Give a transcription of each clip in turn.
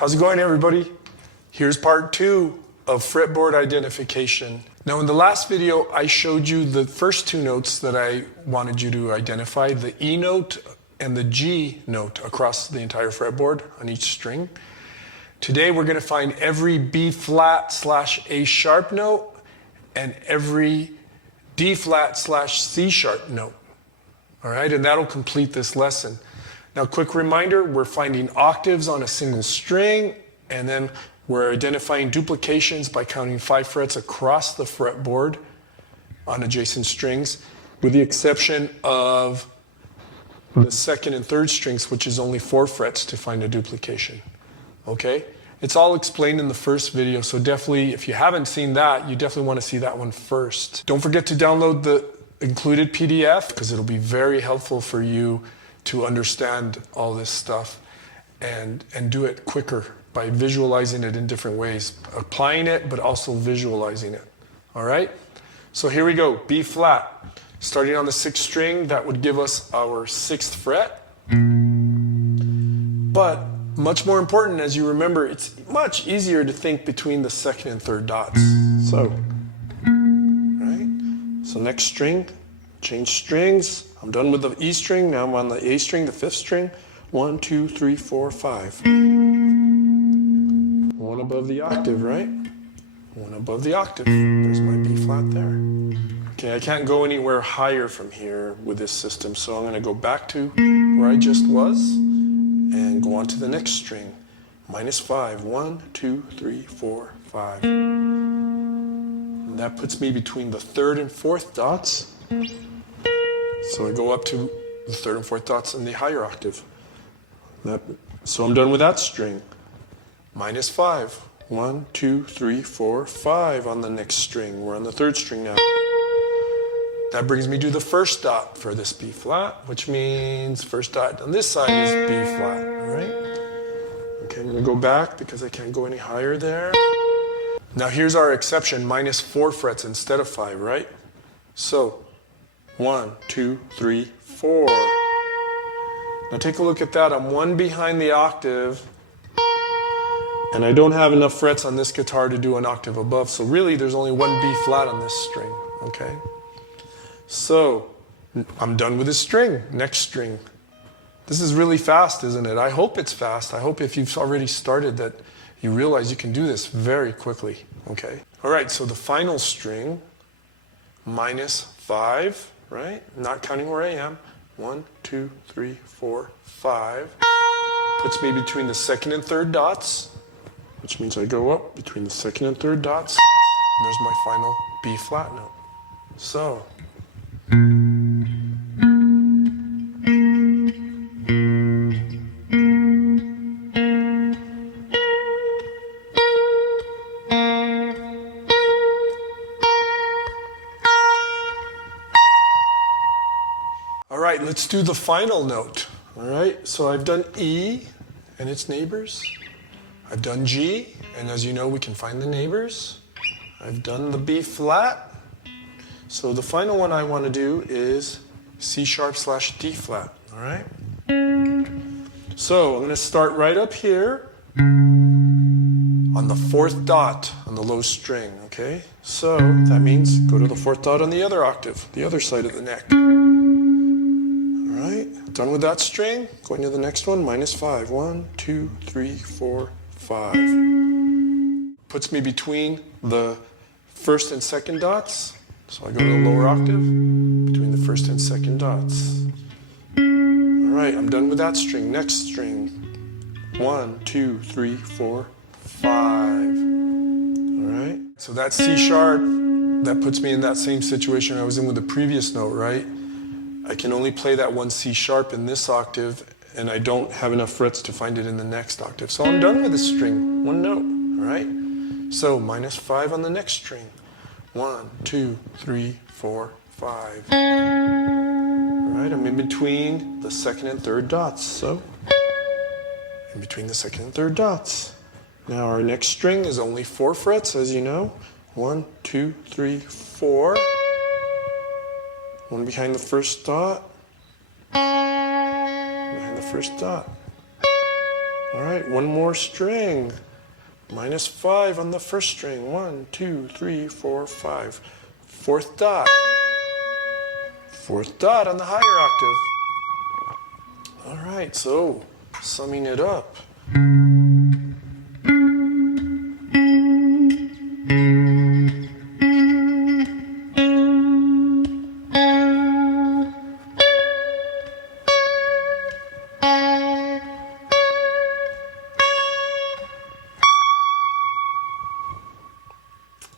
How's it going, everybody? Here's part 2 of fretboard identification. Now, in the last video, I showed you the first 2 notes that I wanted you to identify, the E note and the G note across the entire fretboard on each string. Today, we're going to find every B flat / A sharp note and every D flat / C sharp note. All right, and that'll complete this lesson. Now, quick reminder, we're finding octaves on a single string, and then we're identifying duplications by counting 5 frets across the fretboard on adjacent strings, with the exception of the 2nd and 3rd strings, which is only 4 frets to find a duplication. Okay? It's all explained in the first video, so definitely, if you haven't seen that, you definitely want to see that one first. Don't forget to download the included PDF, because it'll be very helpful for you to understand all this stuff and do it quicker by visualizing it in different ways, applying it but also visualizing it. All right, so here we go. B flat, starting on the 6th string, that would give us our 6th fret. But much more important, as you remember, it's much easier to think between the 2nd and 3rd dots. So next string, change strings. I'm done with the E string. Now I'm on the A string, the 5th string. 1, 2, 3, 4, 5. 1 above the octave, right? 1 above the octave. There's my B flat there. Okay, I can't go anywhere higher from here with this system, so I'm going to go back to where I just was and go on to the next string. -5. 1, 2, 3, 4, 5. And that puts me between the 3rd and 4th dots. So I go up to the 3rd and 4th dots in the higher octave. So I'm done with that string. -5. 1, 2, 3, 4, 5 on the next string. We're on the 3rd string now. That brings me to the 1st dot for this B flat, which means 1st dot on this side is B flat, all right? Okay, I'm going to go back because I can't go any higher there. Now here's our exception, -4 frets instead of 5, right? So 1, 2, 3, 4. Now take a look at that. I'm 1 behind the octave, and I don't have enough frets on this guitar to do an octave above, so really there's only 1 B flat on this string, okay? So I'm done with this string. Next string. This is really fast, isn't it? I hope it's fast. I hope if you've already started that you realize you can do this very quickly, okay? All right, so the final string, -5, right? Not counting where I am. 1, 2, 3, 4, 5. Puts me between the 2nd and 3rd dots, which means I go up between the 2nd and 3rd dots. And there's my final B flat note. So. All right, let's do the final note. All right, so I've done E and its neighbors. I've done G, and as you know, we can find the neighbors. I've done the B flat. So the final one I want to do is C sharp / D flat, all right? So I'm going to start right up here on the 4th dot on the low string, okay? So that means go to the 4th dot on the other octave, the other side of the neck. Done with that string, going to the next one, -5. 1, 2, 3, 4, 5. Puts me between the 1st and 2nd dots. So I go to the lower octave, between the 1st and 2nd dots. All right, I'm done with that string. Next string, 1, 2, 3, 4, 5. All right, so that's C sharp. That puts me in that same situation I was in with the previous note, right? I can only play that 1 C sharp in this octave, and I don't have enough frets to find it in the next octave. So I'm done with this string, 1 note, all right? So -5 on the next string. 1, 2, 3, 4, 5. All right, I'm in between the 2nd and 3rd dots. So in between the 2nd and 3rd dots. Now our next string is only 4 frets, as you know. 1, 2, 3, 4. 1 behind the 1st dot. Behind the 1st dot. All right, one more string. -5 on the first string. 1, 2, 3, 4, 5. Fourth dot. Fourth dot on the higher octave. All right, so summing it up.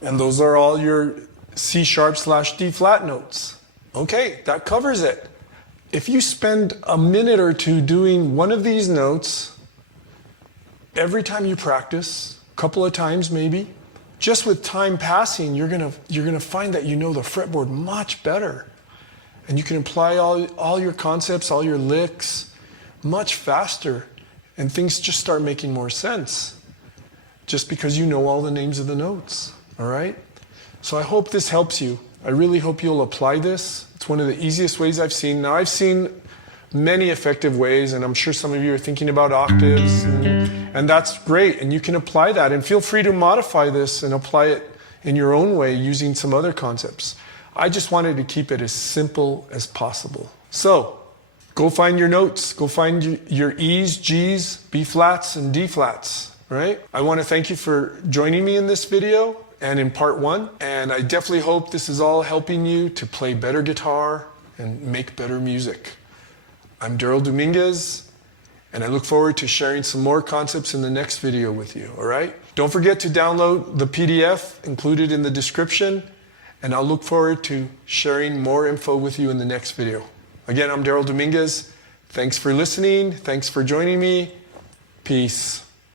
And those are all your C#/D flat notes. Okay, that covers it. If you spend a minute or two doing one of these notes every time you practice, a couple of times maybe, just with time passing, you're gonna find that you know the fretboard much better. And you can apply all your concepts, all your licks much faster, and things just start making more sense just because you know all the names of the notes. All right? So I hope this helps you. I really hope you'll apply this. It's one of the easiest ways I've seen. Now, I've seen many effective ways, and I'm sure some of you are thinking about octaves, and that's great, and you can apply that. And feel free to modify this and apply it in your own way using some other concepts. I just wanted to keep it as simple as possible. So, go find your notes. Go find your E's, G's, B flats, and D flats. Right? I want to thank you for joining me in this video and in part 1. And I definitely hope this is all helping you to play better guitar and make better music. I'm Daryl Dominguez, and I look forward to sharing some more concepts in the next video with you, all right? Don't forget to download the PDF included in the description, and I'll look forward to sharing more info with you in the next video. Again, I'm Daryl Dominguez. Thanks for listening. Thanks for joining me. Peace.